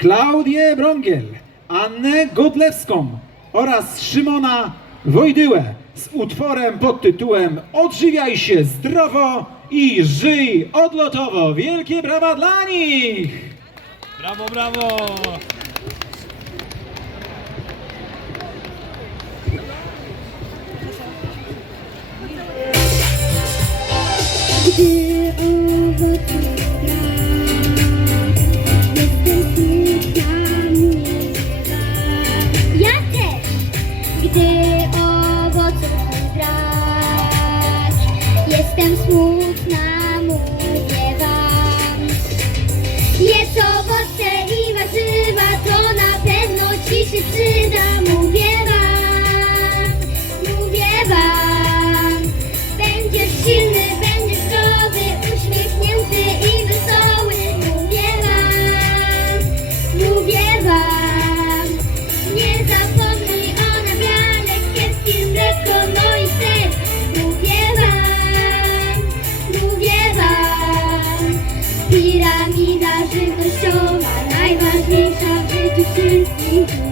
Klaudię Brągiel, Annę Godlewską oraz Szymona Wojdyłę z utworem pod tytułem Odżywiaj się zdrowo i żyj odlotowo. Wielkie brawa dla nich! Brawo, brawo! Gdy nigdy owoców nie brać. Jestem smutny. Please, I hate to see you.